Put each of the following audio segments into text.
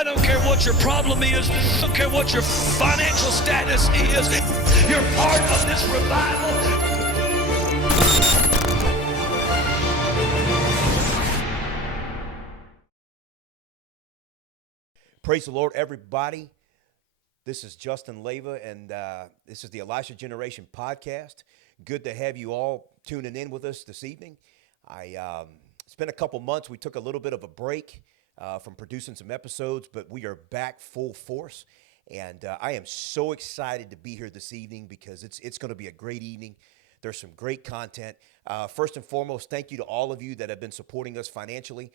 I don't care what your problem is. I don't care what your financial status is. You're part of this revival. Praise the Lord, everybody. This is Justin Leva, and this is the Elisha Generation Podcast. Good to have you all tuning in with us this evening. It's been a couple months. We took a little bit of a break from producing some episodes, but we are back full force. And I am so excited to be here this evening because it's going to be a great evening. There's some great content. First and foremost, thank you to all of you that have been supporting us financially.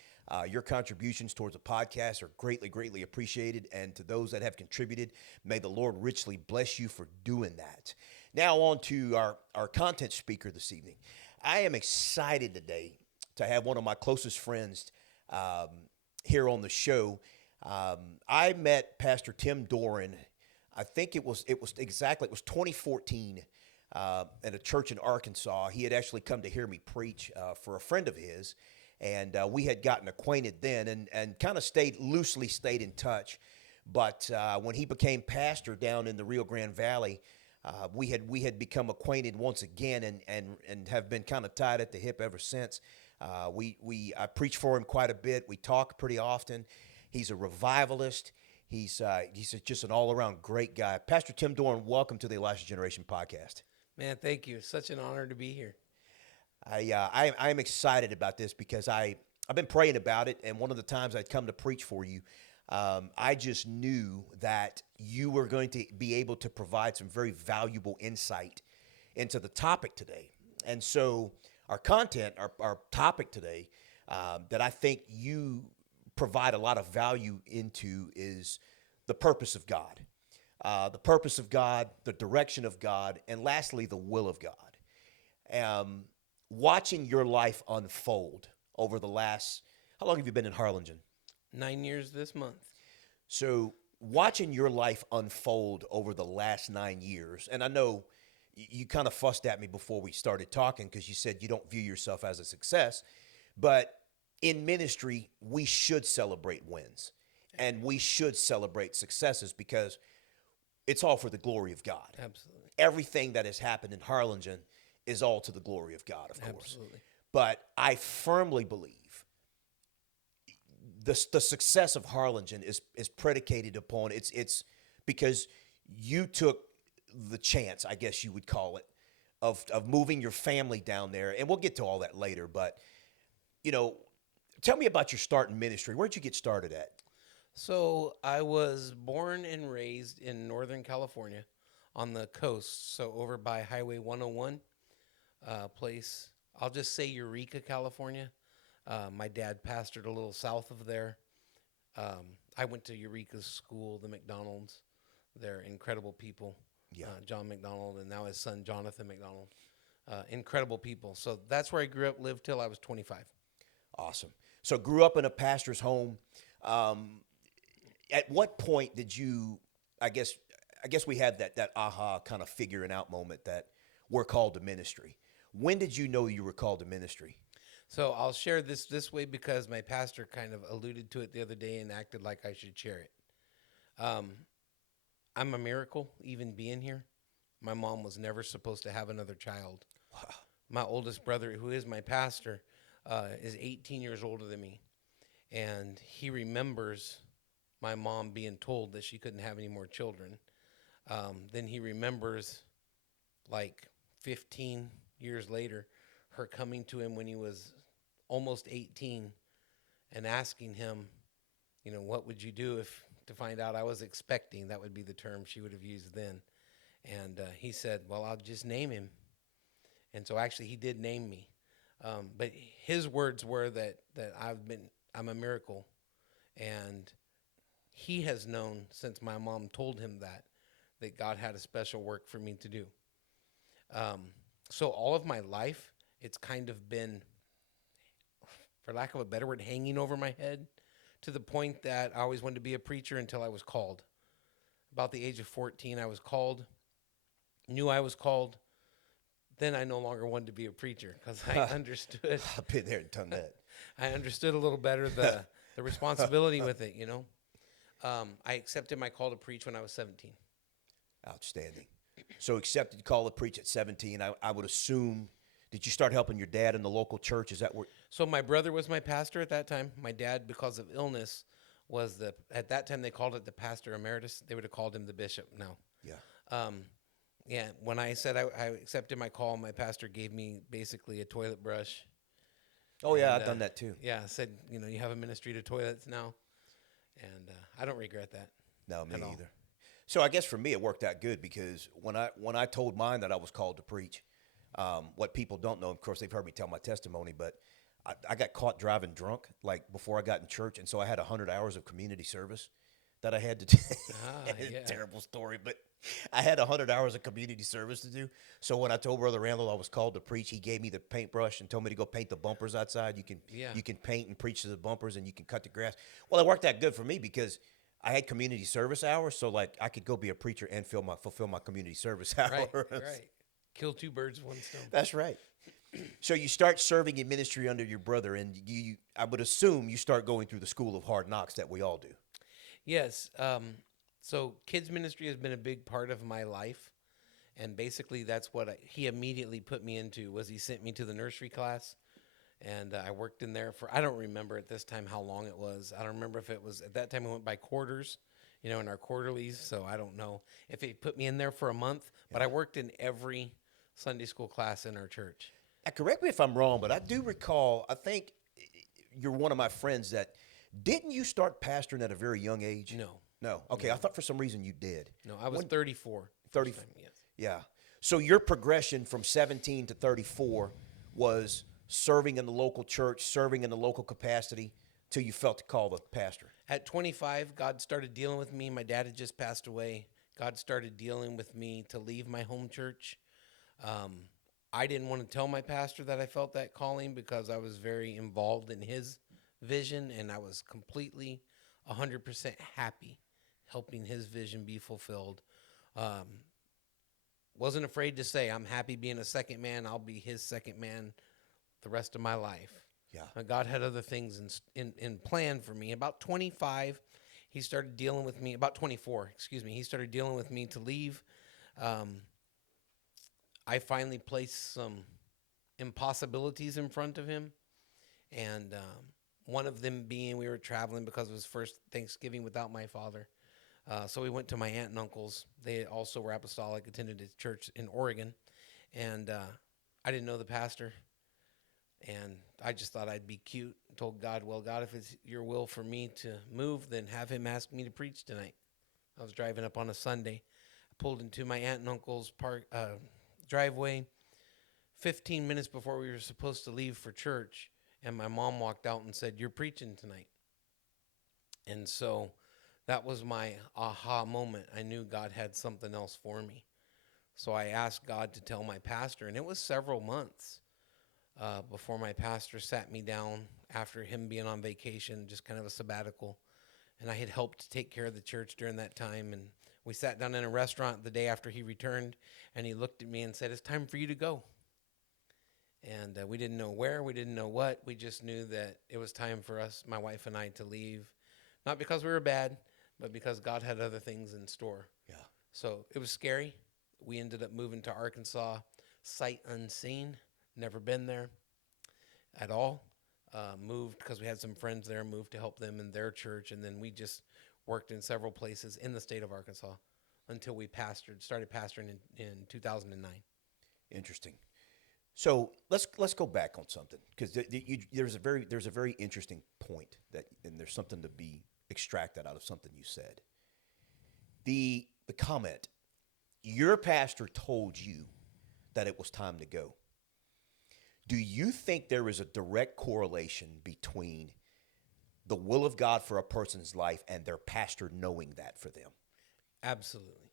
Your contributions towards the podcast are greatly, greatly appreciated. And to those that have contributed, may the Lord richly bless you for doing that. Now on to our content speaker this evening. I am excited today to have one of my closest friends here on the show. I met Pastor Tim Doran. I think it was 2014 at a church in Arkansas. He had actually come to hear me preach for a friend of his, and we had gotten acquainted then and kind of loosely stayed in touch. But when he became pastor down in the Rio Grande Valley, we had become acquainted once again and have been kind of tied at the hip ever since. I preach for him quite a bit. We talk pretty often. He's a revivalist. He's just an all-around great guy. Pastor Tim Doran, welcome to the Elisha Generation Podcast. Man, thank you. Such an honor to be here. I am excited about this because I've been praying about it, and one of the times I'd come to preach for you, I just knew that you were going to be able to provide some very valuable insight into the topic today. And so our content, our topic today, that I think you provide a lot of value into is the purpose of God. The purpose of God, the direction of God, and lastly, the will of God. Watching your life unfold over the last, how long have you been in Harlingen? 9 years this month. So watching your life unfold over the last 9 years, and I know you kind of fussed at me before we started talking because you said you don't view yourself as a success, but in ministry, we should celebrate wins and we should celebrate successes because it's all for the glory of God. Absolutely. Everything that has happened in Harlingen is all to the glory of God, of course. Absolutely. But I firmly believe the success of Harlingen is predicated upon it's because you took the chance, I guess you would call it, of moving your family down there, and we'll get to all that later. But tell me about your start in ministry. Where'd you get started at? So I was born and raised in Northern California on the coast, so over by Highway 101 place. I'll just say Eureka, California. My dad pastored a little south of there. I went to Eureka's school, the McDonalds. They're incredible people. Yeah. John McDonald and now his son, Jonathan McDonald. Incredible people. So that's where I grew up, lived till I was 25. Awesome. So grew up in a pastor's home. At what point did you, I guess we have that aha kind of figuring out moment that we're called to ministry. When did you know you were called to ministry? So I'll share this way because my pastor kind of alluded to it the other day and acted like I should share it. I'm a miracle even being here. My mom was never supposed to have another child. Wow. My oldest brother, who is my pastor, is 18 years older than me. And he remembers my mom being told that she couldn't have any more children. Then he remembers, like 15 years later, her coming to him when he was almost 18 and asking him, what would you do to find out I was expecting? That would be the term she would have used then. And he said, well, I'll just name him. And so actually he did name me. But his words were that I'm a miracle. And he has known since my mom told him that God had a special work for me to do. So all of my life, it's kind of been, for lack of a better word, hanging over my head to the point that I always wanted to be a preacher until I was called. About the age of 14, I was called, knew I was called. Then I no longer wanted to be a preacher because I understood. I've been there and done that. I understood a little better the responsibility with it, I accepted my call to preach when I was 17. Outstanding. So accepted call to preach at 17. I would assume, did you start helping your dad in the local church? Is that where? So my brother was my pastor at that time. My dad, because of illness, was at that time they called it the pastor emeritus. They would have called him the bishop now. Yeah. Yeah, when I said I accepted my call, my pastor gave me basically a toilet brush. Oh, yeah, And, I've done that too. Yeah, said, you have a ministry to toilets now. And I don't regret that. No, me at all. either. So I guess for me it worked out good because when I told mine that I was called to preach, what people don't know, of course, they've heard me tell my testimony, but I got caught driving drunk like before I got in church, and so I had 100 hours of community service that I had to do. It's Yeah. a terrible story, but I had 100 hours of community service to do. So when I told Brother Randall I was called to preach, he gave me the paintbrush and told me to go paint the bumpers outside. You can paint and preach to the bumpers, and you can cut the grass. Well, it worked out good for me because I had community service hours, so like I could go be a preacher and fulfill my community service hours. Right. Kill two birds with one stone. That's right. So you start serving in ministry under your brother, and I would assume you start going through the school of hard knocks that we all do. Yes. So kids ministry has been a big part of my life, and basically that's what he immediately put me into. Was he sent me to the nursery class, and I worked in there for, I don't remember at this time how long it was. I don't remember if it was, at that time we went by quarters, in our quarterlies, so I don't know if he put me in there for a month, but I worked in every Sunday school class in our church. Correct me if I'm wrong, but I do recall, I think you're one of my friends that, didn't you start pastoring at a very young age? No. Okay, I thought for some reason you did. No, I was 34. 34. Yes. Yeah. So your progression from 17 to 34 was serving in the local church, serving in the local capacity, till you felt the call to pastor. At 25, God started dealing with me. My dad had just passed away. God started dealing with me to leave my home church. I didn't want to tell my pastor that I felt that calling because I was very involved in his vision, and I was completely 100% happy helping his vision be fulfilled. Wasn't afraid to say, I'm happy being a second man. I'll be his second man the rest of my life. Yeah. God had other things in plan for me. About 25, he started dealing with me. About 24, he started dealing with me to leave. I finally placed some impossibilities in front of him, and one of them being we were traveling because it was first Thanksgiving without my father. So we went to my aunt and uncle's. They also were apostolic, attended a church in Oregon, and I didn't know the pastor, and I just thought I'd be cute. Told God, well, God, if it's your will for me to move, then have him ask me to preach tonight. I was driving up on a Sunday. I pulled into my aunt and uncle's driveway 15 minutes before we were supposed to leave for church, and my mom walked out and said, you're preaching tonight. And so that was my aha moment. I knew God had something else for me. So I asked God to tell my pastor, and it was several months before my pastor sat me down after him being on vacation, just kind of a sabbatical. And I had helped take care of the church during that time, and we sat down in a restaurant the day after he returned, and he looked at me and said, it's time for you to go. And we didn't know where, we didn't know what. We just knew that it was time for us, my wife and I, to leave. Not because we were bad, but because God had other things in store. Yeah. So it was scary. We ended up moving to Arkansas, sight unseen, never been there at all. Moved because we had some friends there, moved to help them in their church, and then we just worked in several places in the state of Arkansas until we started pastoring in 2009. Interesting. So let's go back on something, because there's a very interesting point and there's something to be extracted out of something you said. The comment, your pastor told you that it was time to go. Do you think there is a direct correlation between the will of God for a person's life and their pastor knowing that for them? Absolutely.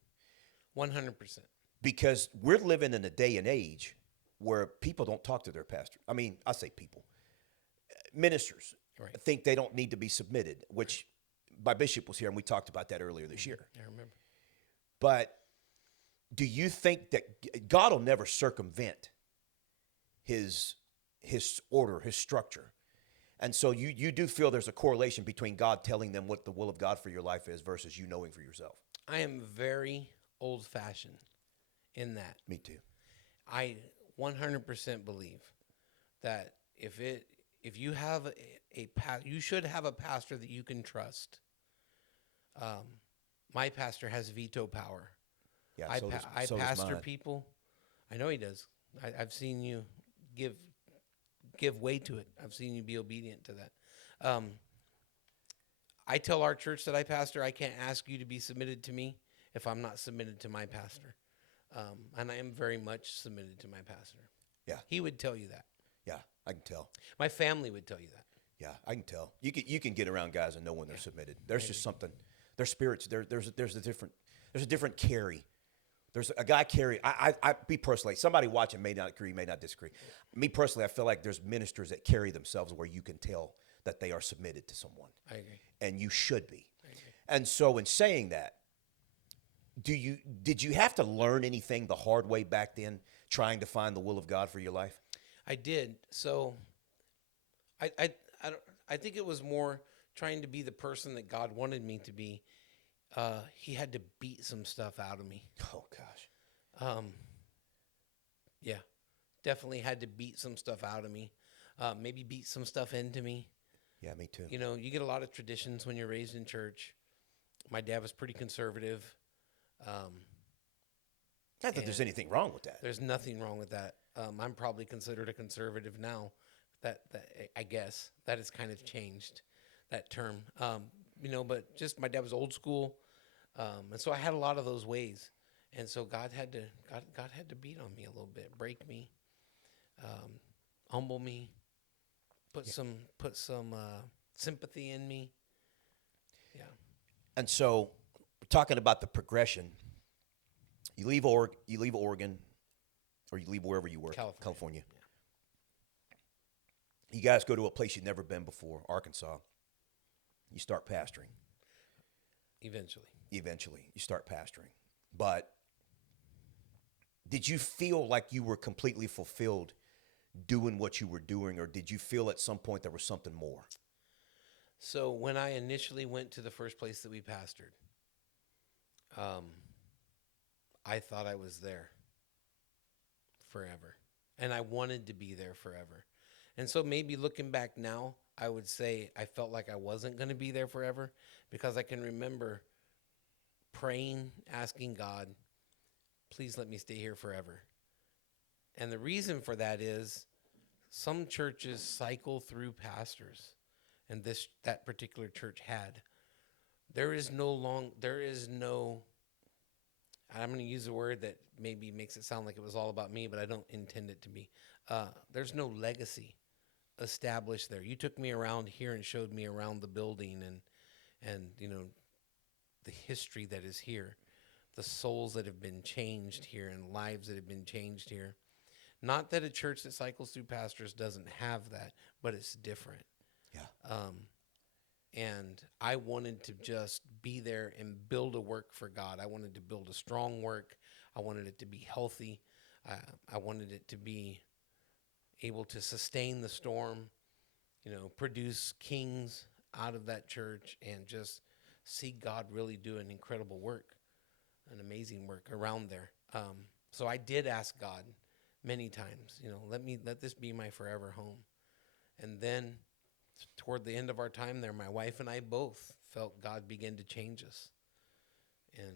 100%. Because we're living in a day and age where people don't talk to their pastor. I mean, I say people. Ministers think they don't need to be submitted, which my bishop was here, and we talked about that earlier this year. I remember. But do you think that God will never circumvent his order, his structure? And so you do feel there's a correlation between God telling them what the will of God for your life is versus you knowing for yourself. I am very old-fashioned in that. Me too. I 100% believe that if you have you should have a pastor that you can trust. My pastor has veto power. Yeah, I so does pastor mine. people. I know he does. I've seen you give way to it. I've seen you be obedient to that. I tell our church that I pastor, I can't ask you to be submitted to me if I'm not submitted to my pastor. And I am very much submitted to my pastor. Yeah. He would tell you that. Yeah, I can tell. My family would tell you that. Yeah, I can tell. You can get around guys and know when they're submitted. There's just something. Their spirits. There's a different carry. There's a guy carry. I me personally. Somebody watching may not agree, may not disagree. Me personally, I feel like there's ministers that carry themselves where you can tell that they are submitted to someone. I agree. And you should be. I agree. And so, in saying that, did you have to learn anything the hard way back then, trying to find the will of God for your life? I did. So, I think it was more trying to be the person that God wanted me to be. He had to beat some stuff out of me. Oh gosh. Yeah, definitely had to beat some stuff out of me. Maybe beat some stuff into me. Yeah, me too. You know, you get a lot of traditions when you're raised in church. My dad was pretty conservative. Not that there's anything wrong with that. There's nothing wrong with that. I'm probably considered a conservative now. That I guess that has kind of changed, that term. You know, but just my dad was old school, and so I had a lot of those ways, and so God had to beat on me a little bit, break me, humble me, put some sympathy in me. Yeah. And so, we're talking about the progression. You leave Oregon, or you leave wherever you work, California. Yeah. You guys go to a place you've never been before, Arkansas. You start pastoring. Eventually, you start pastoring. But did you feel like you were completely fulfilled doing what you were doing, or did you feel at some point there was something more? So when I initially went to the first place that we pastored, I thought I was there forever, and I wanted to be there forever. And so maybe looking back now, I would say I felt like I wasn't going to be there forever, because I can remember praying, asking God, please let me stay here forever. And the reason for that is some churches cycle through pastors, and that particular church had. I'm going to use a word that maybe makes it sound like it was all about me, but I don't intend it to be. There's no legacy established there. You took me around here and showed me around the building and you know, the history that is here, the souls that have been changed here and lives that have been changed here. Not that a church that cycles through pastors doesn't have that, but it's different. Yeah. And I wanted to just be there and build a work for God. I wanted to build a strong work. I wanted it to be healthy. I wanted it to be able to sustain the storm, you know, produce kings out of that church, and just see God really do an incredible work, an amazing work around there. So I did ask God many times, you know, let this be my forever home. And then toward the end of our time there, my wife and I both felt God begin to change us and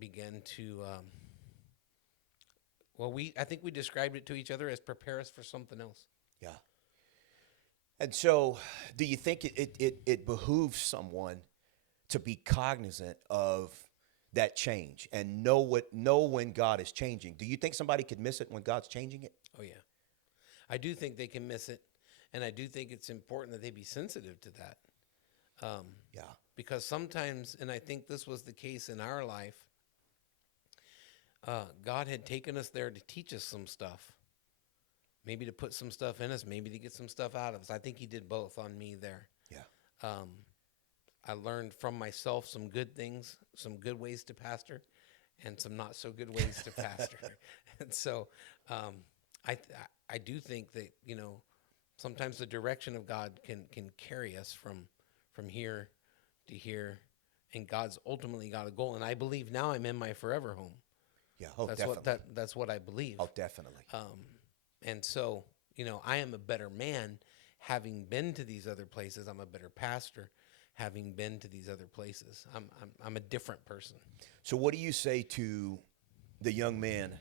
began to, I think we described it to each other as prepare us for something else. Yeah. And so, do you think it behooves someone to be cognizant of that change and know when God is changing? Do you think somebody could miss it when God's changing it? Oh, yeah. I do think they can miss it, and I do think it's important that they be sensitive to that. Yeah. Because sometimes, and I think this was the case in our life, God had taken us there to teach us some stuff, maybe to put some stuff in us, maybe to get some stuff out of us. I think he did both on me there. Yeah. I learned from myself some good things, some good ways to pastor, and some not so good ways to pastor. And so I do think that, you know, sometimes the direction of God can carry us from here to here, and God's ultimately got a goal. And I believe now I'm in my forever home. Yeah. Oh, definitely. That's what I believe. Oh, definitely. And so, I am a better man having been to these other places. I'm a better pastor having been to these other places. I'm a different person. So what do you say to the young man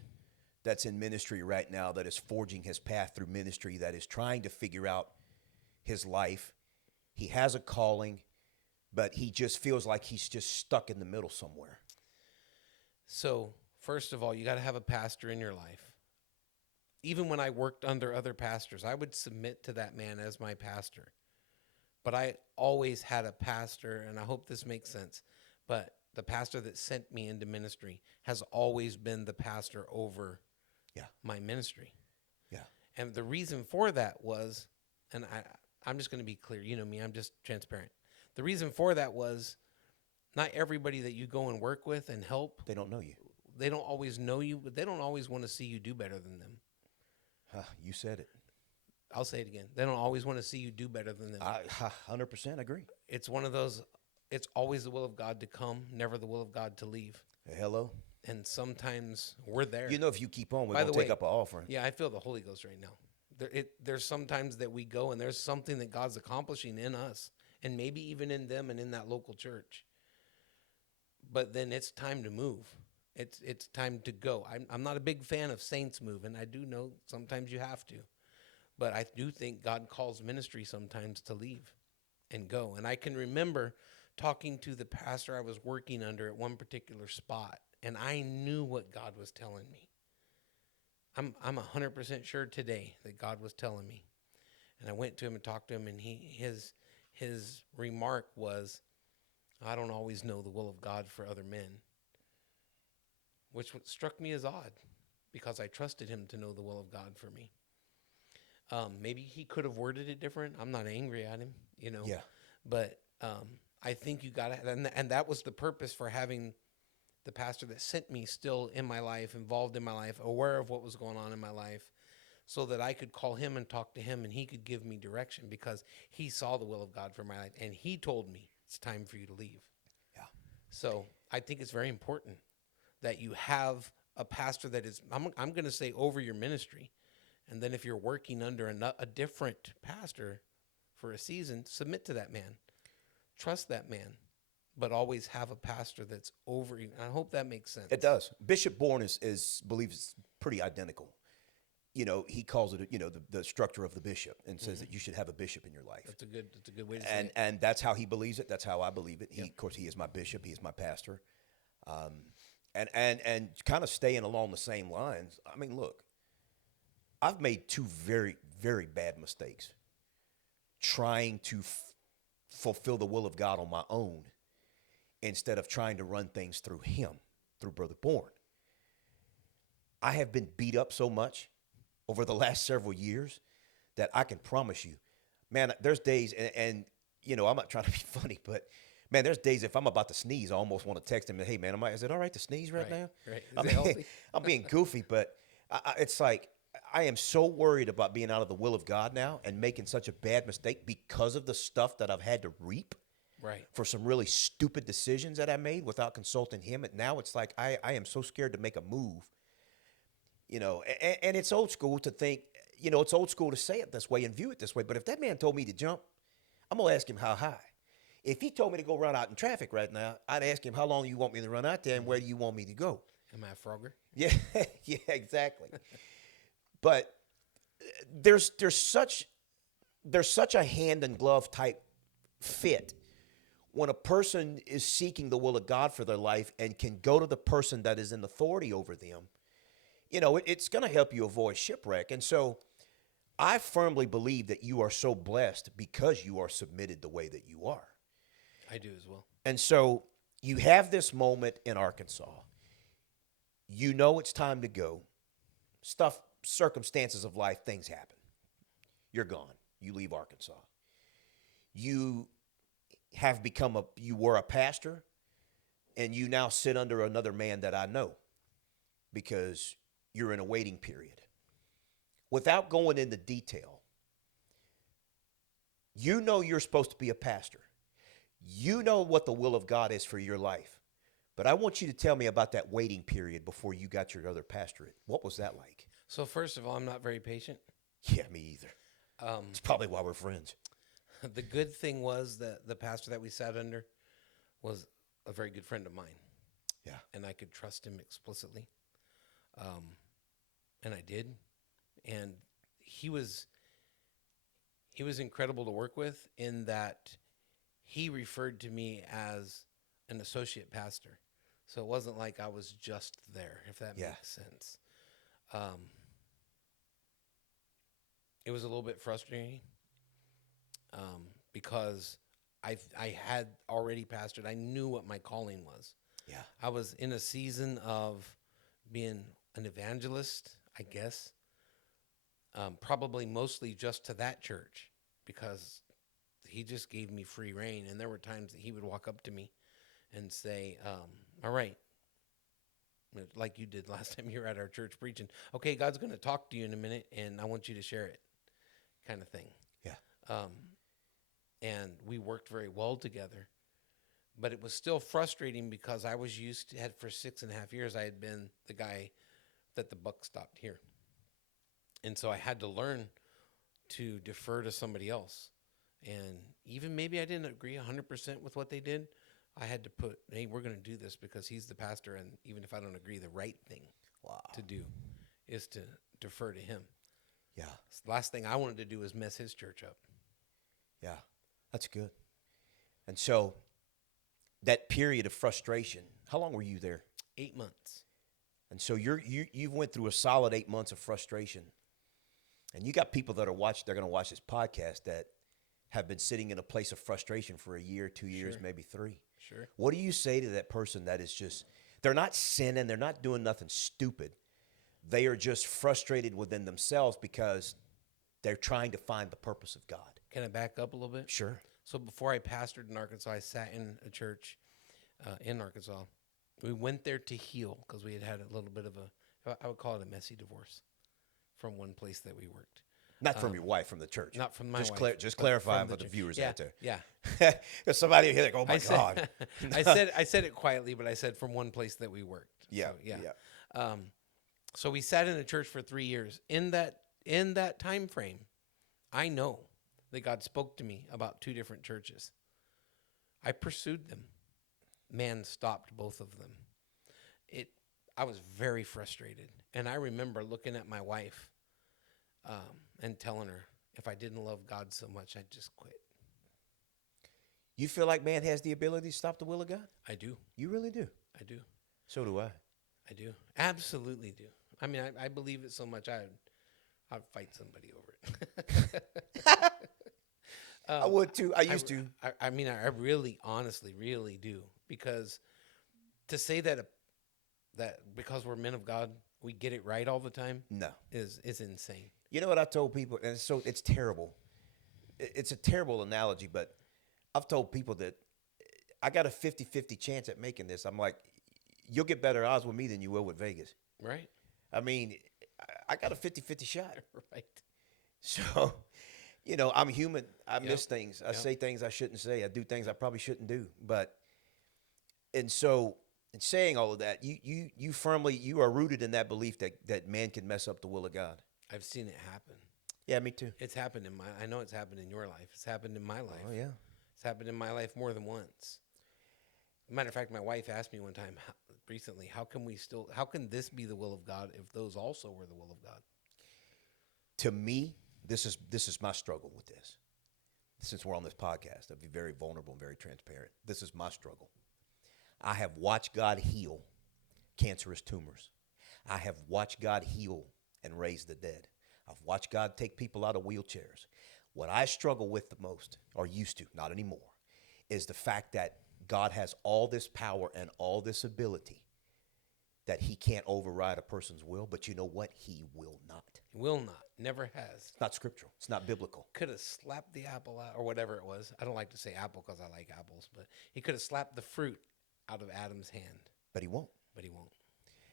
that's in ministry right now, that is forging his path through ministry, that is trying to figure out his life? He has a calling, but he just feels like he's just stuck in the middle somewhere. So, first of all, you got to have a pastor in your life. Even when I worked under other pastors, I would submit to that man as my pastor. But I always had a pastor, and I hope this makes sense, but the pastor that sent me into ministry has always been the pastor over my ministry. Yeah. And the reason for that was, and I'm just going to be clear, you know me, I'm just transparent. The reason for that was not everybody that you go and work with and help, They don't know you. they don't always know you, but they don't always want to see you do better than them. You said it. I'll say it again. They don't always want to see you do better than them. I 100% agree. It's one of those, it's always the will of God to come, never the will of God to leave. Hello? And sometimes we're there. If you keep on, we're By going the to take way, up an offering. Yeah, I feel the Holy Ghost right now. There's sometimes that we go and there's something that God's accomplishing in us and maybe even in them and in that local church. But then it's time to move. It's time to go. I'm not a big fan of saints moving. I do know sometimes you have to. But I do think God calls ministry sometimes to leave and go. And I can remember talking to the pastor I was working under at one particular spot, and I knew what God was telling me. I'm 100% sure today that God was telling me. And I went to him and talked to him, and his remark was, I don't always know the will of God for other men, which struck me as odd because I trusted him to know the will of God for me. Maybe he could have worded it different. I'm not angry at him, Yeah. But I think you got to, and that was the purpose for having the pastor that sent me still in my life, involved in my life, aware of what was going on in my life, so that I could call him and talk to him and he could give me direction because he saw the will of God for my life. And he told me it's time for you to leave. Yeah. So I think it's very important that you have a pastor that is, I'm going to say, over your ministry. And then if you're working under a different pastor for a season, submit to that man. Trust that man, but always have a pastor that's over you. I hope that makes sense. It does. Bishop Bourne is believes pretty identical. He calls it, the structure of the bishop, and says that you should have a bishop in your life. That's a good way to say it. And that's how he believes it. That's how I believe it. Of course, he is my bishop. He is my pastor. And kind of staying along the same lines. I mean, look, I've made two very, very bad mistakes trying to fulfill the will of God on my own instead of trying to run things through him, through Brother Bourne. I have been beat up so much over the last several years that I can promise you, man, there's days, and I'm not trying to be funny, but man, there's days if I'm about to sneeze, I almost want to text him, hey, man, is it all right to sneeze right now? Right. Is it healthy? I'm being goofy, but it's like I am so worried about being out of the will of God now and making such a bad mistake because of the stuff that I've had to reap. Right. For some really stupid decisions that I made without consulting him. And now it's like I am so scared to make a move. And it's old school to think, it's old school to say it this way and view it this way. But if that man told me to jump, I'm going to ask him how high. If he told me to go run out in traffic right now, I'd ask him, how long do you want me to run out there and where do you want me to go? Am I a Frogger? Yeah, yeah, exactly. But there's such a hand and glove type fit when a person is seeking the will of God for their life and can go to the person that is in authority over them. It's going to help you avoid shipwreck. And so I firmly believe that you are so blessed because you are submitted the way that you are. I do as well. And so you have this moment in Arkansas. It's time to go. Circumstances of life, things happen. You're gone. You leave Arkansas. You were a pastor, and you now sit under another man that I know because you're in a waiting period. Without going into detail, You know you're supposed to be a pastor. You know what the will of God is for your life. But I want you to tell me about that waiting period before you got your other pastorate. What was that like? So first of all, I'm not very patient. Yeah, me either. It's probably why we're friends. The good thing was that the pastor that we sat under was a very good friend of mine. Yeah. And I could trust him explicitly. And I did. And he was incredible to work with in that he referred to me as an associate pastor. So it wasn't like I was just there, if that makes sense. It was a little bit frustrating because I had already pastored. I knew what my calling was. Yeah. I was in a season of being an evangelist, I guess, probably mostly just to that church because he just gave me free rein. And there were times that he would walk up to me and say, all right, like you did last time you were at our church preaching. Okay, God's going to talk to you in a minute, and I want you to share it, kind of thing. Yeah. And we worked very well together. But it was still frustrating because I was for 6.5 years, I had been the guy that the buck stopped here. And so I had to learn to defer to somebody else. And even maybe I didn't agree 100% with what they did, I had to put, hey, we're going to do this because he's the pastor. And even if I don't agree, the right thing to do is to defer to him. Yeah. The last thing I wanted to do was mess his church up. Yeah. That's good. And so that period of frustration, how long were you there? 8 months. And so you've went through a solid 8 months of frustration. And you got people that they're going to watch this podcast that have been sitting in a place of frustration for a year, 2 years, maybe 3. Sure. What do you say to that person that is just, they're not sinning, they're not doing nothing stupid. They are just frustrated within themselves because they're trying to find the purpose of God. Can I back up a little bit? Sure. So before I pastored in Arkansas, I sat in a church in Arkansas. We went there to heal because we had a little bit of I would call it a messy divorce from one place that we worked. Not from your wife, from the church. Not from my wife. Just clarifying for the church. viewers Yeah, out there. Yeah. There's somebody here like, oh my God. I said it quietly, but I said from one place that we worked. Yeah. So, yeah. So we sat in a church for 3 years. In that time frame, I know that God spoke to me about 2 different churches. I pursued them. Man stopped both of them. I was very frustrated. And I remember looking at my wife and telling her, if I didn't love God so much, I'd just quit. You feel like man has the ability to stop the will of God? I do. You really do? I do. So do I. I do. Absolutely do. I mean, I believe it so much, I'd fight somebody over it. I would too. I used to. I mean, I really, honestly, really do. Because to say that because we're men of God, we get it right all the time, No. is insane. You know what I told people? And so it's terrible. It's a terrible analogy, but I've told people that I got a 50-50 chance at making this. I'm like, you'll get better odds with me than you will with Vegas. Right? I mean, I got a 50-50 shot. Right. So, I'm human. I miss things. I say things I shouldn't say. I do things I probably shouldn't do. And so in saying all of that, you firmly, you are rooted in that belief that man can mess up the will of God. I've seen it happen. Yeah, me too. It's happened I know it's happened in your life. It's happened in my life. Oh, yeah. It's happened in my life more than once. Matter of fact, my wife asked me one time recently, how can this be the will of God if those also were the will of God? To me, this is my struggle with this. Since we're on this podcast, I'll be very vulnerable and very transparent. This is my struggle. I have watched God heal cancerous tumors. I have watched God heal and raise the dead. I've watched God take people out of wheelchairs. What I struggle with the most, or used to, not anymore, is the fact that God has all this power and all this ability that he can't override a person's will, but you know what? He will not. Will not. Never has. It's not scriptural. It's not biblical. Could have slapped the apple out, or whatever it was. I don't like to say apple because I like apples, but he could have slapped the fruit out of Adam's hand. But he won't. But he won't.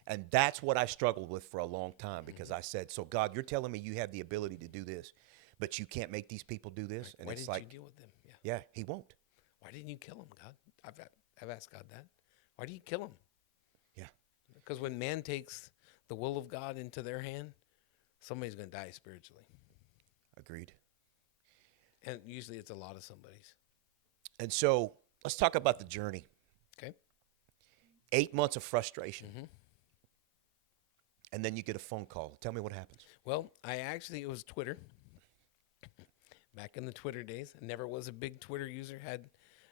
And that's what I struggled with for a long time because I said, so God, you're telling me you have the ability to do this, but you can't make these people do this. And Why it's didn't like, you deal with them? Yeah. yeah, he won't. Why didn't you kill him, God? I've asked God that. Why do you kill him? Yeah. Because when man takes the will of God into their hand, somebody's going to die spiritually. Agreed. And usually it's a lot of somebody's. And so let's talk about the journey. Okay. 8 months of frustration. Mm-hmm. And then you get a phone call. Tell me what happens. Well, it was Twitter. Back in the Twitter days, I never was a big Twitter user.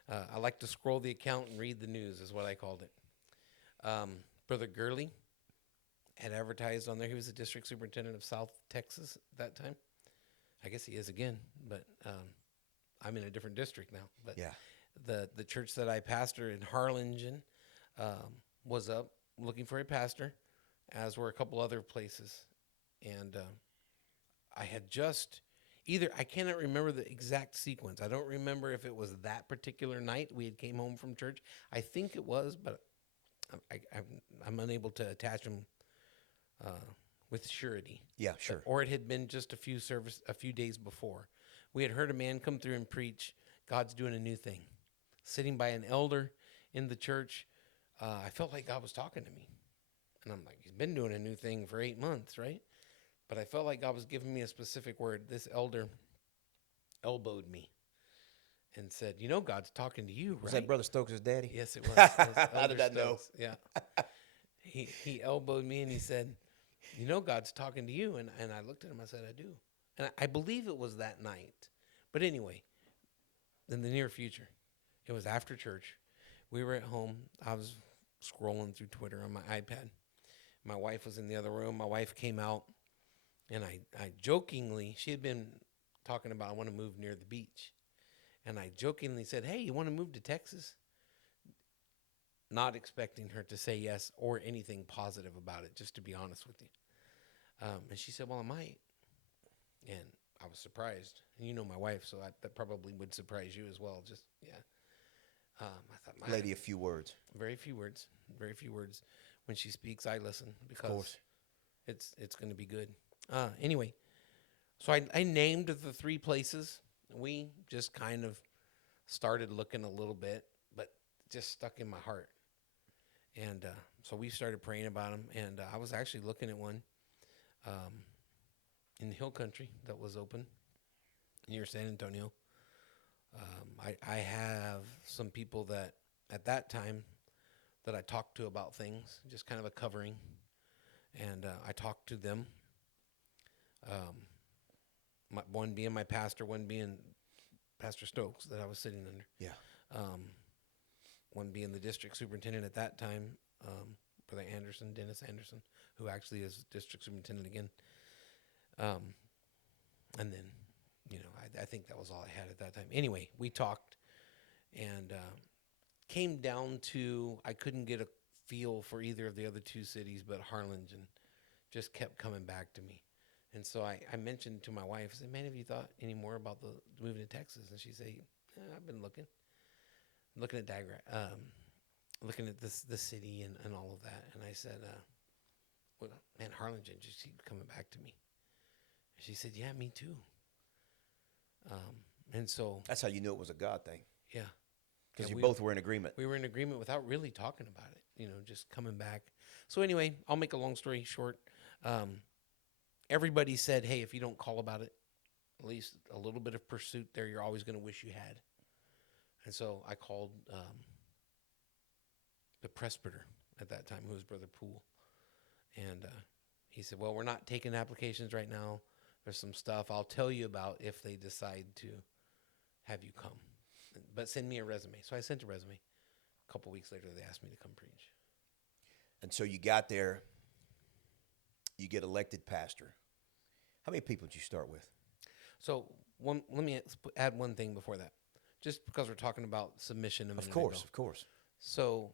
I like to scroll the account and read the news is what I called it. Brother Gurley had advertised on there. He was the district superintendent of South Texas at that time. I guess he is again, but I'm in a different district now. But Yeah. the church that I pastor in Harlingen was up looking for a pastor, as were a couple other places. And I had just I cannot remember the exact sequence. I don't remember if it was that particular night we had came home from church. I think it was, but I'm unable to attach them with surety. Yeah, sure. Or it had been just a few days before. We had heard a man come through and preach, God's doing a new thing. Sitting by an elder in the church, I felt like God was talking to me. And I'm like, he's been doing a new thing for 8 months, right? But I felt like God was giving me a specific word. This elder elbowed me and said, God's talking to you, right? Was that Brother Stokes' daddy? Yes, it was. It was How did Elder I know? Stokes. Yeah. He elbowed me and he said, God's talking to you. And I looked at him, I said, I do. And I believe it was that night. But anyway, in the near future, it was after church. We were at home. I was scrolling through Twitter on my iPad. My wife was in the other room. My wife came out, and I jokingly, she had been talking about, I want to move near the beach. And I jokingly said, hey, you want to move to Texas? Not expecting her to say yes or anything positive about it, just to be honest with you. And she said, well, I might. And I was surprised. And you know my wife, so that probably would surprise you as well. Just, yeah. I thought, Lady, a few words. Very few words. Very few words. When she speaks, I listen because it's going to be good. Anyway, so I named the 3 places. We just kind of started looking a little bit, but just stuck in my heart. And so we started praying about them. And I was actually looking at one in the hill country that was open near San Antonio. I have some people that at that time that I talked to about things, just kind of a covering. And I talked to them. One being my pastor, one being Pastor Stokes that I was sitting under. Yeah. One being the district superintendent at that time, Brother Dennis Anderson, who actually is district superintendent again. And then, I think that was all I had at that time. Anyway, we talked and came down to I couldn't get a feel for either of the other 2 cities, but Harlingen just kept coming back to me. And so I mentioned to my wife, I said, man, have you thought any more about moving to Texas? And she said, I've been looking at looking at the city and all of that. And I said, well, man, Harlingen just keeps coming back to me. And she said, yeah, me too. And so That's how you knew it was a God thing. yeah. Because Yeah, you both were in agreement. We were in agreement without really talking about it, just coming back. So anyway, I'll make a long story short. Everybody said, hey, if you don't call about it, at least a little bit of pursuit there, you're always going to wish you had. And so I called the presbyter at that time, who was Brother Poole. And he said, well, we're not taking applications right now. There's some stuff I'll tell you about if they decide to have you come. But send me a resume. So I sent a resume. A couple weeks later, they asked me to come preach. And so you got there. You get elected pastor. How many people did you start with? So let me add one thing before that, just because we're talking about submission a minute Of course, ago. of course. So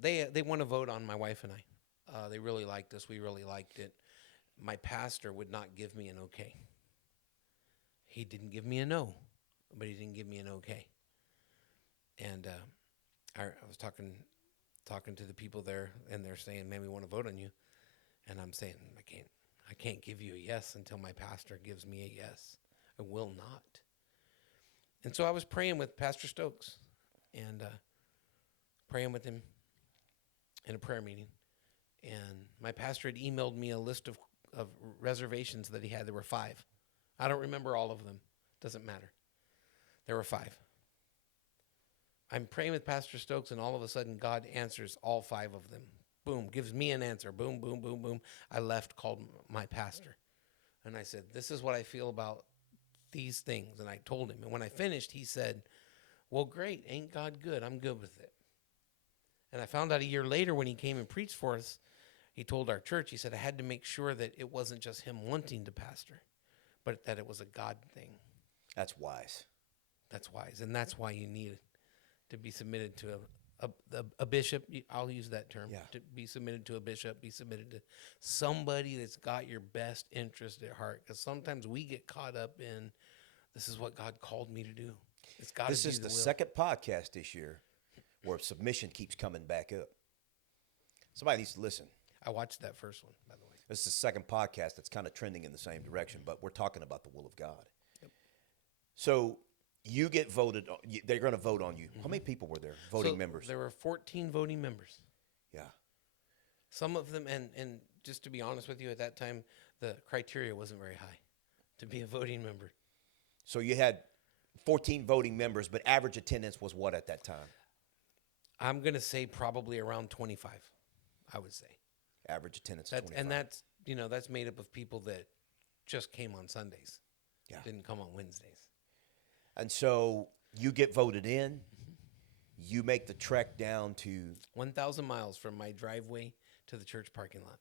they want to vote on my wife and I. They really liked us. We really liked it. My pastor would not give me an okay. He didn't give me a no, but he didn't give me an okay. And I was talking to the people there, and they're saying, man, we want to vote on you. And I'm saying, I can't give you a yes until my pastor gives me a yes. I will not. And so I was praying with Pastor Stokes and praying with him in a prayer meeting. And my pastor had emailed me a list of reservations that he had. There were 5. I don't remember all of them. Doesn't matter. There were 5. I'm praying with Pastor Stokes, and all of a sudden, God answers all 5 of them. Boom, gives me an answer. Boom, boom, boom, boom. I left, called my pastor. And I said, this is what I feel about these things. And I told him. And when I finished, he said, well, great. Ain't God good? I'm good with it. And I found out a year later when he came and preached for us, he told our church, he said, I had to make sure that it wasn't just him wanting to pastor, but that it was a God thing. That's wise. That's wise. And that's why you need to be submitted to a bishop. I'll use that term. Yeah. To be submitted to a bishop, be submitted to somebody that's got your best interest at heart. Because sometimes we get caught up in, this is what God called me to do. It's got to be This is the will. second podcast this year where submission keeps coming back up. Somebody needs to listen. I watched that first one, by the way. This is the second podcast that's kind of trending in the same direction, but we're talking about the will of God. Yep. So you get voted on. They're going to vote on you. How many people were there, voting members? There were 14 voting members. Yeah. Some of them, and just to be honest with you, at that time, the criteria wasn't very high to be a voting member. So you had 14 voting members, but average attendance was what at that time? I'm going to say probably around 25, I would say. Average attendance, That's 25. and that's made up of people that just came on Sundays. Yeah. Didn't come on Wednesdays. And so you get voted in. You make the trek down to 1,000 miles from my driveway to the church parking lot.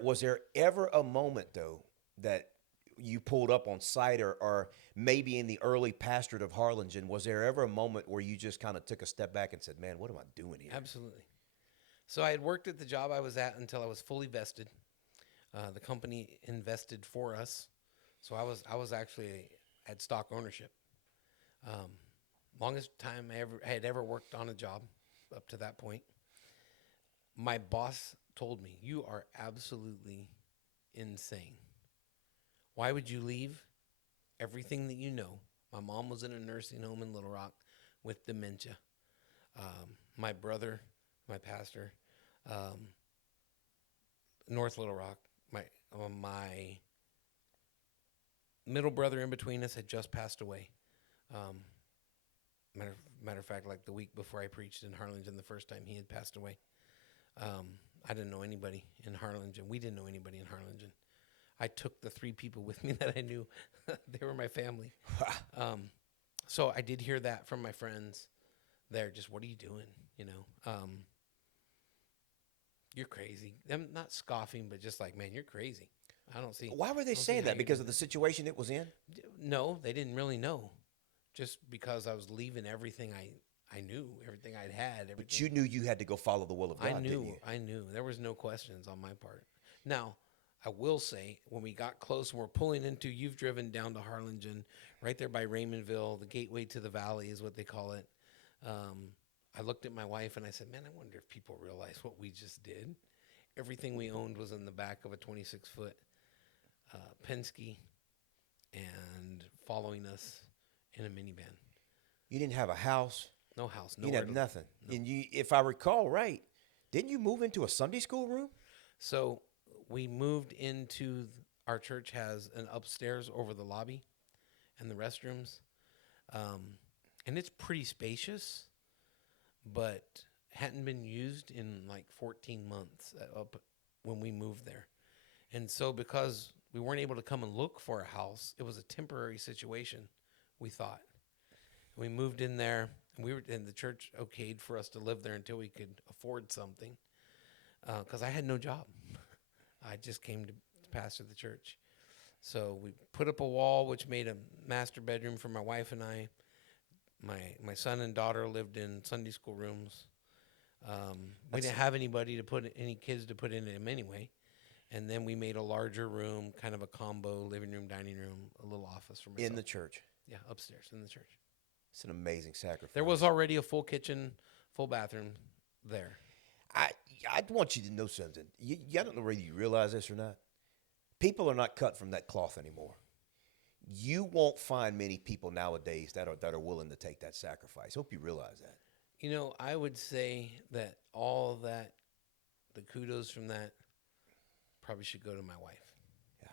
Was there ever a moment though that you pulled up on site or maybe in the early pastorate of Harlingen, was there ever a moment where you just kind of took a step back and said, man, what am I doing here? Absolutely. So I had worked at the job I was at until I was fully vested. The company invested for us. So I was actually had stock ownership. Longest time I had ever worked on a job up to that point. My boss told me, you are absolutely insane. Why would you leave everything that you know? My mom was in a nursing home in Little Rock with dementia. My brother, my pastor, North Little Rock, my middle brother in between us had just passed away. Matter of fact, like the week before I preached in Harlingen the first time, he had passed away. I didn't know anybody in Harlingen. We didn't know anybody in Harlingen. I took the 3 people with me that I knew. They were my family. So I did hear that from my friends there. Just, what are you doing? You know, you're crazy. I'm not scoffing, but just like, man, you're crazy. I don't see. Why were they saying that? Because of the situation it was in? No, they didn't really know. Just because I was leaving everything I knew, everything I'd had. Everything. But you knew you had to go follow the will of God, didn't you? I knew. There was no questions on my part. Now, I will say, when we got close and we're pulling into, you've driven down to Harlingen, right there by Raymondville, the gateway to the valley is what they call it. I looked at my wife and I said, man, I wonder if people realize what we just did. Everything we owned was in the back of a 26-foot Penske and following us in a minivan. You didn't have a house? No house. You didn't have nothing. No. And you, if I recall right, didn't you move into a Sunday school room? So we moved into, our church has an upstairs over the lobby and the restrooms. And it's pretty spacious, but hadn't been used in like 14 months up when we moved there. And so because we weren't able to come and look for a house, it was a temporary situation, we thought. We moved in there, and the church okayed for us to live there until we could afford something, because I had no job. I just came to pastor the church. So we put up a wall, which made a master bedroom for my wife and I. My son and daughter lived in Sunday school rooms. We didn't have any kids to put in them anyway. And then we made a larger room, kind of a combo, living room, dining room, a little office for myself. In the church? Yeah, upstairs in the church. It's an amazing sacrifice. There was already a full kitchen, full bathroom there. I want you to know something. I don't know whether you realize this or not. People are not cut from that cloth anymore. you won't find many people nowadays that are willing to take that sacrifice. Hope you realize that. You know, I would say that all that, the kudos from that, probably should go to my wife. Yeah.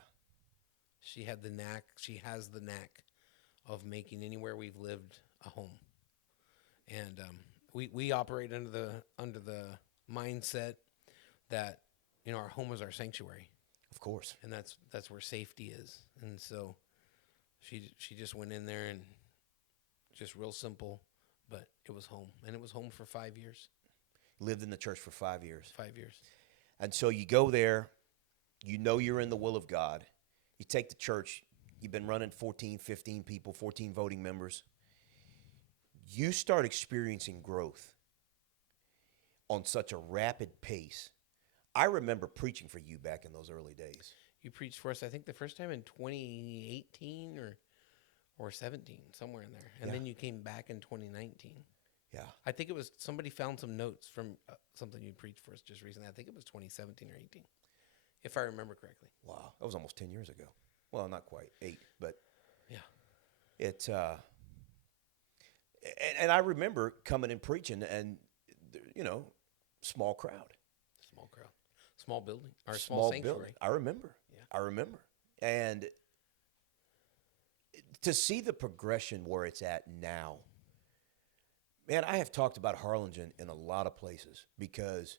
She has the knack of making anywhere we've lived a home. And we operate under the mindset that, you know, our home is our sanctuary. Of course. And that's where safety is. And so she just went in there and just real simple, but it was home. And it was home for 5 years. Lived in the church for 5 years. 5 years. And so you go there, you know you're in the will of God. You take the church, you've been running 14, 15 people, 14 voting members. You start experiencing growth on such a rapid pace. I remember preaching for you back in those early days. You preached for us, I think, the first time in 2018 or 17, somewhere in there. And then you came back in 2019. Yeah. I think it was somebody found some notes from something you preached for us just recently. I think it was 2017 or 18, if I remember correctly. Wow. That was almost 10 years ago. Well, not quite, 8, but yeah. It, and I remember coming and preaching and, you know, small crowd. Small crowd. Small building. Or small sanctuary. Building. I remember. Yeah. I remember. And to see the progression where it's at now, man, I have talked about Harlingen in a lot of places because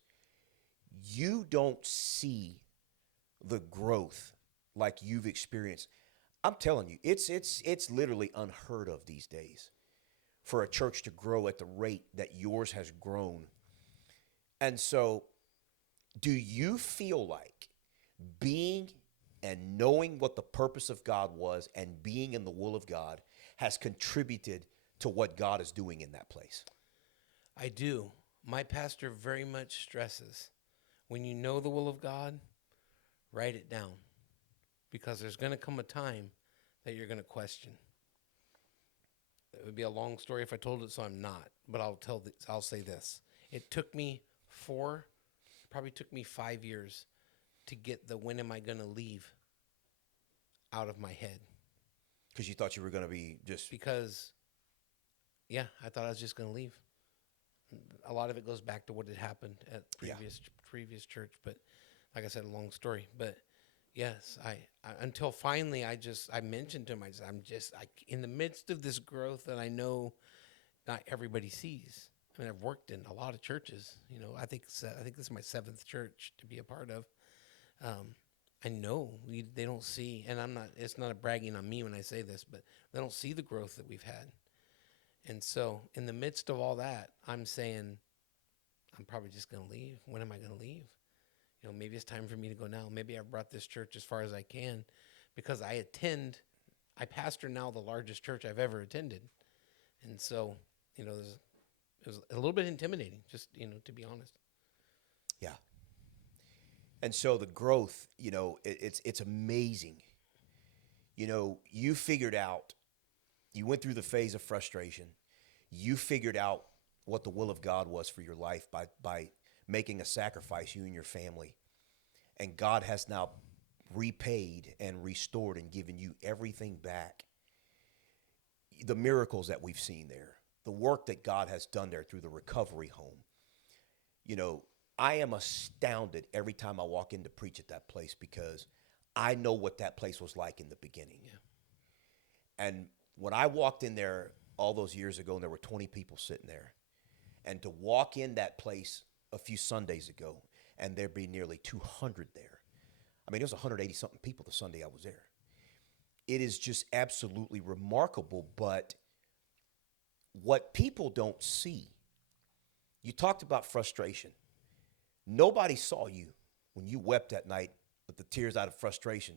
you don't see the growth like you've experienced. I'm telling you, it's literally unheard of these days for a church to grow at the rate that yours has grown. And so, do you feel like being and knowing what the purpose of God was and being in the will of God has contributed to what God is doing in that place? I do. My pastor very much stresses, when you know the will of God, write it down. Because there's going to come a time that you're going to question. It would be a long story if I told it, so I'm not. But I'll say this. It took me probably took me 5 years to get the when am I going to leave out of my head. Because you thought you were going to be just... Because, yeah, I thought I was just going to leave. A lot of it goes back to what had happened at previous church. But like I said, a long story. But yes, I until finally I mentioned to him, I'm in the midst of this growth that I know not everybody sees. I mean, I've worked in a lot of churches. You know, I think this is my 7th church to be a part of. I know they don't see, and it's not a bragging on me when I say this, but they don't see the growth that we've had. And so in the midst of all that, I'm saying, I'm probably just going to leave. When am I going to leave? You know, maybe it's time for me to go now. Maybe I've brought this church as far as I can because I pastor now the largest church I've ever attended. And so, you know, it was a little bit intimidating, just, you know, to be honest. Yeah. And so the growth, you know, it's amazing. You know, you went through the phase of frustration. You figured out what the will of God was for your life by making a sacrifice, you and your family. And God has now repaid and restored and given you everything back. The miracles that we've seen there, the work that God has done there through the recovery home. You know, I am astounded every time I walk in to preach at that place because I know what that place was like in the beginning. Yeah. And when I walked in there all those years ago, and there were 20 people sitting there, and to walk in that place a few Sundays ago, and there'd be nearly 200 there. I mean, it was 180-something people the Sunday I was there. It is just absolutely remarkable, but what people don't see, you talked about frustration. Nobody saw you when you wept that night with the tears out of frustration,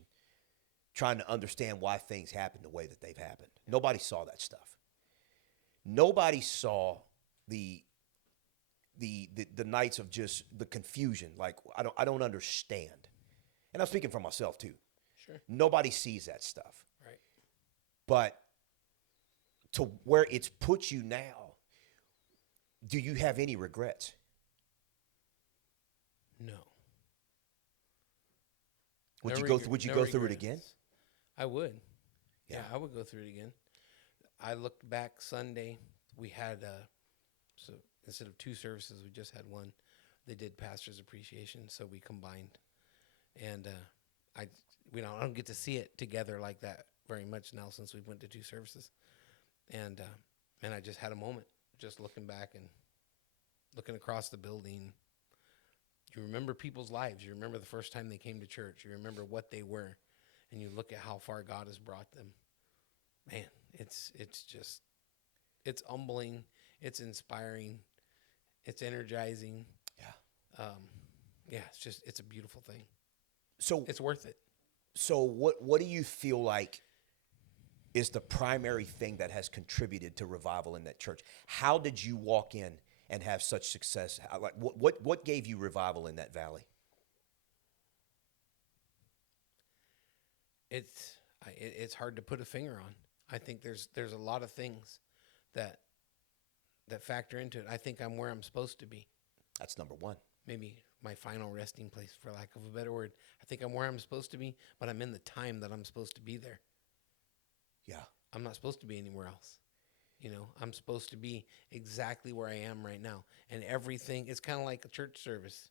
trying to understand why things happened the way that they've happened. Nobody saw that stuff. Nobody saw the nights of just the confusion. Like, I don't understand. And I'm speaking for myself too. Sure. Nobody sees that stuff. Right. But to where it's put you now, do you have any regrets? No. Would you go through it again? I would. Yeah, I would go through it again. I looked back Sunday. We had so instead of 2 services, we just had one. They did pastor's appreciation, so we combined. And I don't get to see it together like that very much now since we went to 2 services. And I just had a moment, just looking back and looking across the building. You remember people's lives. You remember the first time they came to church. You remember what they were, and you look at how far God has brought them. Man, it's humbling. It's inspiring. It's energizing. Yeah. It's a beautiful thing. So It's worth it. So what do you feel like is the primary thing that has contributed to revival in that church? How did you walk in and have such success? Like what gave you revival in that valley? It's hard to put a finger on. I think there's a lot of things that factor into it. I think I'm where I'm supposed to be. That's number one. Maybe my final resting place, for lack of a better word. I think I'm where I'm supposed to be, but I'm in the time that I'm supposed to be there. Yeah. I'm not supposed to be anywhere else. I'm supposed to be exactly where I am right now. And everything, it's kind of like a church service.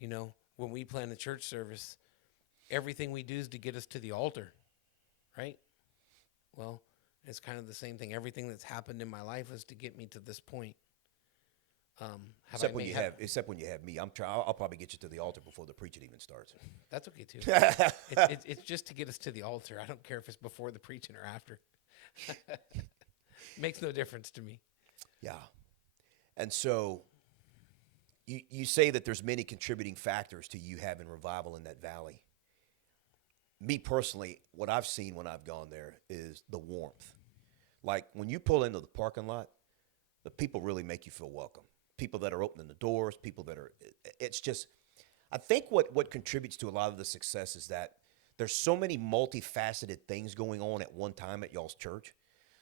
When we plan a church service, everything we do is to get us to the altar, right? Well, it's kind of the same thing. Everything that's happened in my life is to get me to this point. Except when you have me, I'll probably get you to the altar before the preaching even starts. That's okay too. It's just to get us to the altar. I don't care if it's before the preaching or after. Makes no difference to me. Yeah. And so you say that there's many contributing factors to you having revival in that valley. Me personally, what I've seen when I've gone there is the warmth. Like when you pull into the parking lot, the people really make you feel welcome. People that are opening the doors, it's just, I think what contributes to a lot of the success is that there's so many multifaceted things going on at one time at y'all's church.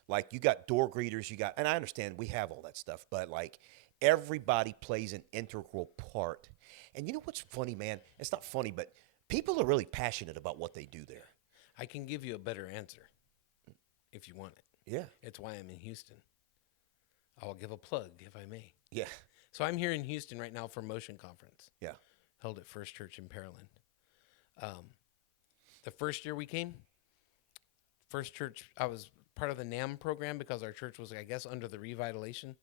Like you got door greeters, and I understand we have all that stuff, but like everybody plays an integral part. And you know what's funny, man? It's not funny, but people are really passionate about what they do there. I can give you a better answer if you want it. Yeah. It's why I'm in Houston. I'll give a plug if I may. Yeah. So I'm here in Houston right now for Motion Conference. Yeah. Held at First Church in Pearland. The first year we came, First Church, I was part of the NAM program because our church was, I guess, under the revitalization,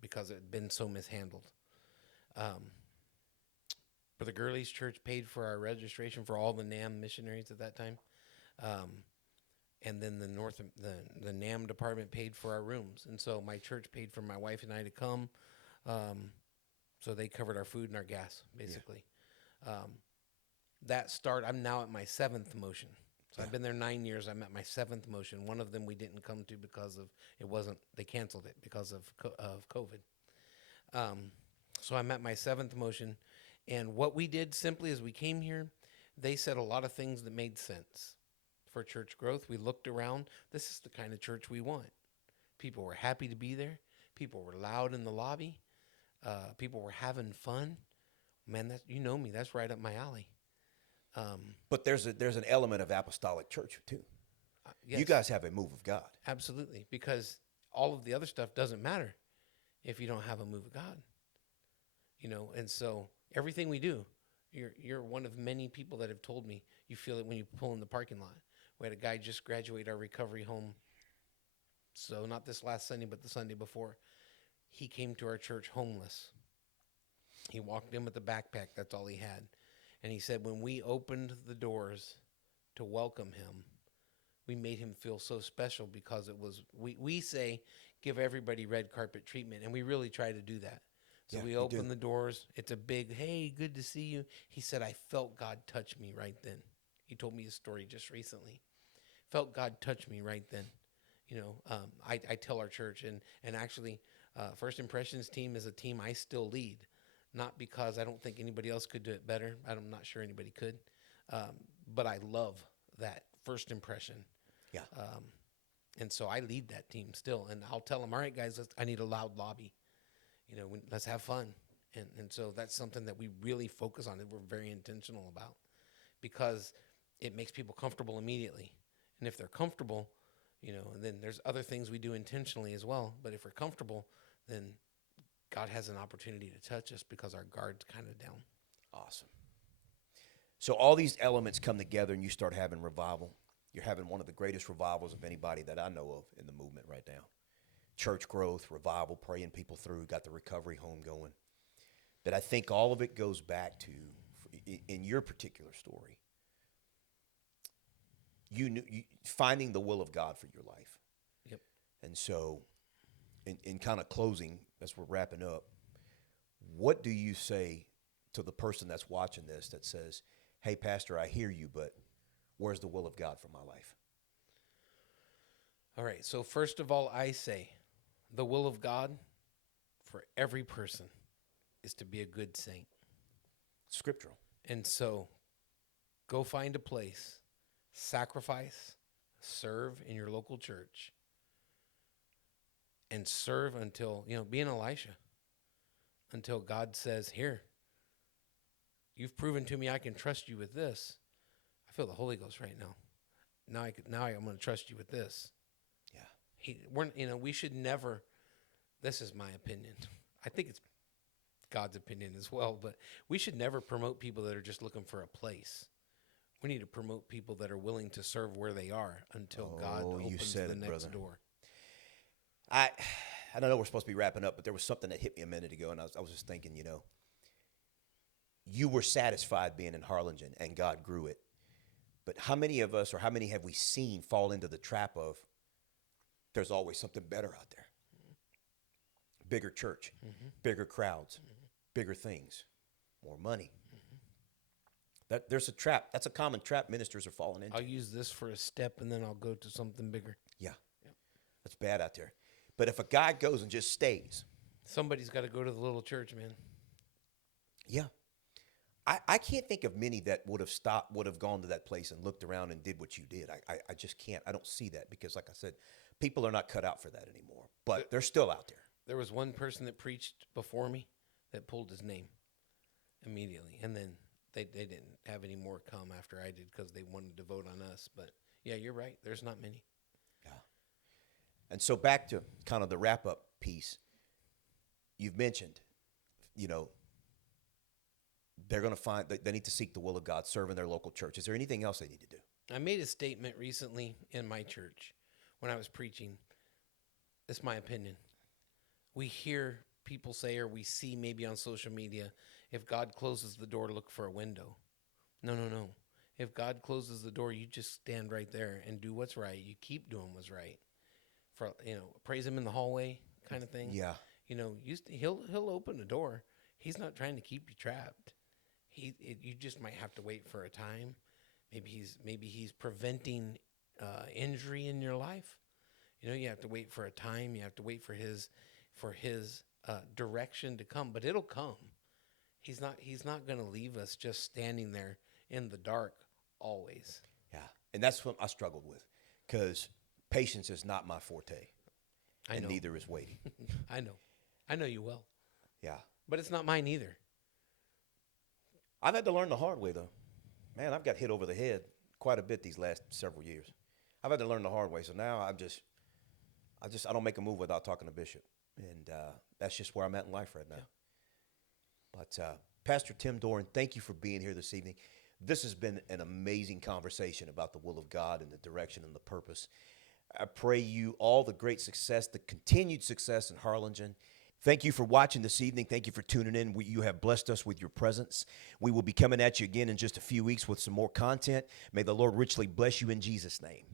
because it had been so mishandled. Brother Gurley's church paid for our registration for all the NAM missionaries at that time. And then the NAM department paid for our rooms. And so my church paid for my wife and I to come. So they covered our food and our gas, basically. Yeah. I'm now at my 7th motion. So I've been there 9 years. I'm at my 7th motion. One of them we didn't come to because they canceled it because of COVID. So I'm at my 7th motion. And what we did simply is we came here, they said a lot of things that made sense. For church growth, we looked around. This is the kind of church we want. People were happy to be there. People were loud in the lobby. People were having fun. Man, you know me. That's right up my alley. But there's an element of apostolic church too. Yes, you guys have a move of God. Absolutely, because all of the other stuff doesn't matter if you don't have a move of God. And so everything we do, you're one of many people that have told me you feel it when you pull in the parking lot. We had a guy just graduate our recovery home. So not this last Sunday, but the Sunday before. He came to our church homeless. He walked in with a backpack. That's all he had. And he said when we opened the doors to welcome him, we made him feel so special because it was, we say, give everybody red carpet treatment. And we really try to do that. So we open the doors. It's a big, hey, good to see you. He said, I felt God touch me right then. He told me his story just recently. Felt God touch me right then. I tell our church, and actually, First Impressions team is a team I still lead. Not because I don't think anybody else could do it better. I'm not sure anybody could. But I love that first impression. Yeah. And so I lead that team still. And I'll tell them, all right, guys, I need a loud lobby. Let's have fun. And so that's something that we really focus on, that we're very intentional about. Because it makes people comfortable immediately. And if they're comfortable, and then there's other things we do intentionally as well. But if we're comfortable, then God has an opportunity to touch us because our guard's kind of down. Awesome. So all these elements come together and you start having revival. You're having one of the greatest revivals of anybody that I know of in the movement right now. Church growth, revival, praying people through, got the recovery home going. That I think all of it goes back to, in your particular story, you finding the will of God for your life. Yep. And so, in kind of closing, as we're wrapping up, what do you say to the person that's watching this that says, hey, Pastor, I hear you, but where's the will of God for my life? All right, so first of all, I say the will of God for every person is to be a good saint. Scriptural. And so go find a place, sacrifice, serve in your local church, and serve until, be an Elisha, until God says, here, you've proven to me I can trust you with this. I feel the Holy Ghost right now. Now I'm going to trust you with this. Yeah. We should never, this is my opinion. I think it's God's opinion as well, but we should never promote people that are just looking for a place. We need to promote people that are willing to serve where they are until God opens the next door. I don't know we're supposed to be wrapping up, but there was something that hit me a minute ago, and I was just thinking, you were satisfied being in Harlingen, and God grew it. But how many of us, or how many have we seen fall into the trap of there's always something better out there? Mm-hmm. Bigger church, bigger crowds, bigger things, more money. There's a trap. That's a common trap ministers are falling into. I'll use this for a step, and then I'll go to something bigger. Yeah. That's bad out there. But if a guy goes and just stays. Somebody's got to go to the little church, man. Yeah. I can't think of many that would have gone to that place and looked around and did what you did. I just can't. I don't see that because, like I said, people are not cut out for that anymore. But they're still out there. There was one person that preached before me that pulled his name immediately. And then they didn't have any more come after I did because they wanted to vote on us. But, yeah, you're right. There's not many. Yeah. And so back to kind of the wrap-up piece, you've mentioned, they're going to find that they need to seek the will of God, serve in their local church. Is there anything else they need to do? I made a statement recently in my church when I was preaching. It's my opinion. We hear people say, or we see maybe on social media, if God closes the door, look for a window. No. If God closes the door, you just stand right there and do what's right. You keep doing what's right. Praise him in the hallway kind of thing. Yeah. He'll open the door. He's not trying to keep you trapped. You just might have to wait for a time. Maybe he's preventing injury in your life. You have to wait for a time. You have to wait for his direction to come, but it'll come. He's not going to leave us just standing there in the dark always. Yeah, and that's what I struggled with, because patience is not my forte, and neither is waiting. I know you well. Yeah, but it's not mine either. I've had to learn the hard way, though. Man, I've got hit over the head quite a bit these last several years. I've had to learn the hard way, so now I don't make a move without talking to Bishop, and that's just where I'm at in life right now. Yeah. But Pastor Tim Doran, thank you for being here this evening. This has been an amazing conversation about the will of God and the direction and the purpose. I pray you all the great success, the continued success in Harlingen. Thank you for watching this evening. Thank you for tuning in. You have blessed us with your presence. We will be coming at you again in just a few weeks with some more content. May the Lord richly bless you in Jesus' name.